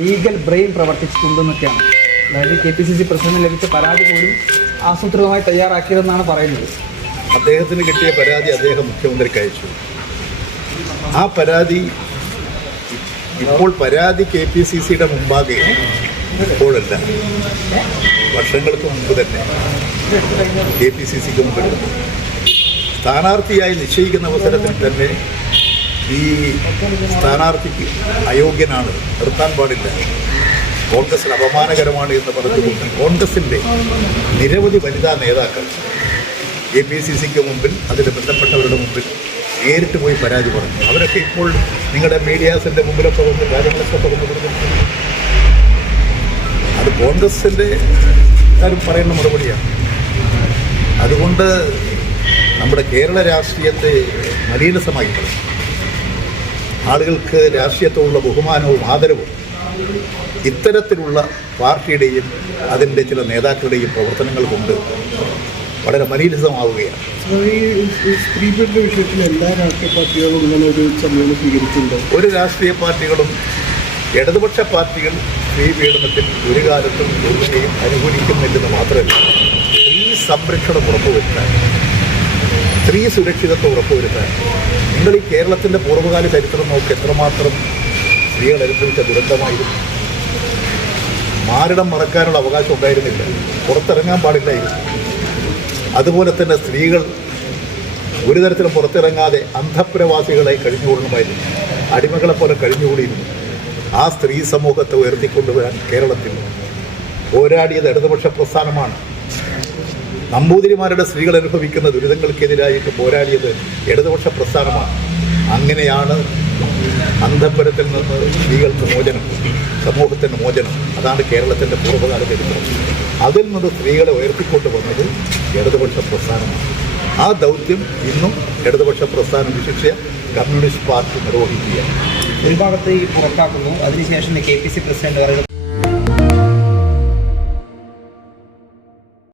Legal brain പ്രവർത്തിച്ചിട്ടുണ്ടെന്നൊക്കെയാണ്. അതായത് K P C C president ലഭിച്ച പരാതി പോലും ആസൂത്രിതമായി തയ്യാറാക്കിയതെന്നാണ് പറയുന്നത്. അദ്ദേഹത്തിന് കിട്ടിയ പരാതി അദ്ദേഹം മുഖ്യമന്ത്രിക്ക് അയച്ചു. ആ പരാതി ഇപ്പോൾ പരാതി കെ പി സി സിയുടെ മുമ്പാകെ ഇപ്പോഴല്ല. വർഷങ്ങൾക്ക് മുമ്പ് തന്നെ. കെ പി സി സിക്ക് മുമ്പിൽ. സ്ഥാനാർത്ഥിയായി നിശ്ചയിക്കുന്ന അവസരത്തിൽ തന്നെ ഈ സ്ഥാനാർത്ഥിക്ക് അയോഗ്യനാണ്. നിർത്താൻ പാടില്ല. കോൺഗ്രസിന് അപമാനകരമാണ് എന്ന് പറഞ്ഞുകൊണ്ട് കോൺഗ്രസിന്റെ നിരവധി വനിതാ നേതാക്കൾ എ പി സി സിക്ക് മുമ്പിൽ അതിന് ബന്ധപ്പെട്ടവരുടെ മുമ്പിൽ നേരിട്ട് പോയി പരാതി പറഞ്ഞു. അവരൊക്കെ ഇപ്പോൾ നിങ്ങളുടെ മീഡിയാസിന്റെ മുമ്പിലൊക്കെ വന്ന് കാര്യങ്ങളൊക്കെ തുറന്നു കൊടുക്കുന്നു അത് കോൺഗ്രസിന്റെ കാര്യം പറയുന്ന മറുപടിയാണ്. അതുകൊണ്ട് നമ്മുടെ കേരള രാഷ്ട്രീയത്തെ മലീനസമായി കളയും. ആളുകൾക്ക് രാഷ്ട്രീയത്തോടുള്ള ബഹുമാനവും ആദരവും ഇത്തരത്തിലുള്ള പാർട്ടിയുടെയും അതിന്റെ ചില നേതാക്കളുടെയും പ്രവർത്തനങ്ങൾ കൊണ്ട് വളരെ മലീനസമാവുകയാണ് സ്ത്രീകളുടെ വിഷയത്തിൽ എല്ലാ രാഷ്ട്രീയ പാർട്ടികളും ഇങ്ങനെ ഒരു സമീപനം സ്വീകരിച്ചിട്ടുണ്ട്. ഒരു രാഷ്ട്രീയ പാർട്ടികളും ഇടതുപക്ഷ പാർട്ടികൾ സ്ത്രീ പീഡനത്തിൽ ഒരു കാലത്തും ഒന്നിനെയും അനുകൂലിക്കുന്നില്ലെന്ന് മാത്രമല്ല സ്ത്രീ സംരക്ഷണം ഉറപ്പുവരുത്താൻ സ്ത്രീ സുരക്ഷിതത്വം ഉറപ്പുവരുത്താൻ നിങ്ങൾ ഈ കേരളത്തിന്റെ പൂർവകാല ചരിത്രം നോക്കി എത്രമാത്രം സ്ത്രീകൾ അനുഭവിച്ച ദുരന്തമായിരുന്നു. മാരണം മറക്കാനുള്ള അവകാശം ഉണ്ടായിരുന്നില്ല. പുറത്തിറങ്ങാൻ പാടില്ലായിരുന്നു. അതുപോലെ തന്നെ സ്ത്രീകൾ ഒരു തരത്തിലും പുറത്തിറങ്ങാതെ അന്ധപ്രവാസികളായി കഴിഞ്ഞുകൂടണമായിരുന്നു. അടിമകളെ പോലെ കഴിഞ്ഞുകൂടിയിരുന്നു. ആ സ്ത്രീ സമൂഹത്തെ ഉയർത്തിക്കൊണ്ടുവരാൻ കേരളത്തിൽ പോരാടിയത് ഇടതുപക്ഷ പ്രസ്ഥാനമാണ്. നമ്പൂതിരിമാരുടെ സ്ത്രീകൾ അനുഭവിക്കുന്ന ദുരിതങ്ങൾക്കെതിരായിട്ട് പോരാടിയത് ഇടതുപക്ഷ പ്രസ്ഥാനമാണ്. അങ്ങനെയാണ് അന്ധപ്പുരത്തിൽ നിന്ന് സ്ത്രീകൾക്ക് മോചനം സമൂഹത്തിന് മോചനം. അതാണ് കേരളത്തിന്റെ പൂർവകാല ചരിത്രം. അതിൽ നിന്ന് സ്ത്രീകളെ ഉയർത്തിക്കൊണ്ടു വന്നത് ഇടതുപക്ഷ പ്രസ്ഥാനമാണ്. ആ ദൗത്യം ഇന്നും ഇടതുപക്ഷ പ്രസ്ഥാനം വിശിഷ്യ കമ്മ്യൂണിസ്റ്റ് പാർട്ടി നിർവഹിക്കുകയാണ്. മുൻഭാഗത്ത് ഈ പുറത്താക്കുന്നു അതിനുശേഷം കെ പി സി പ്രസിഡന്റ് പറയുന്നത്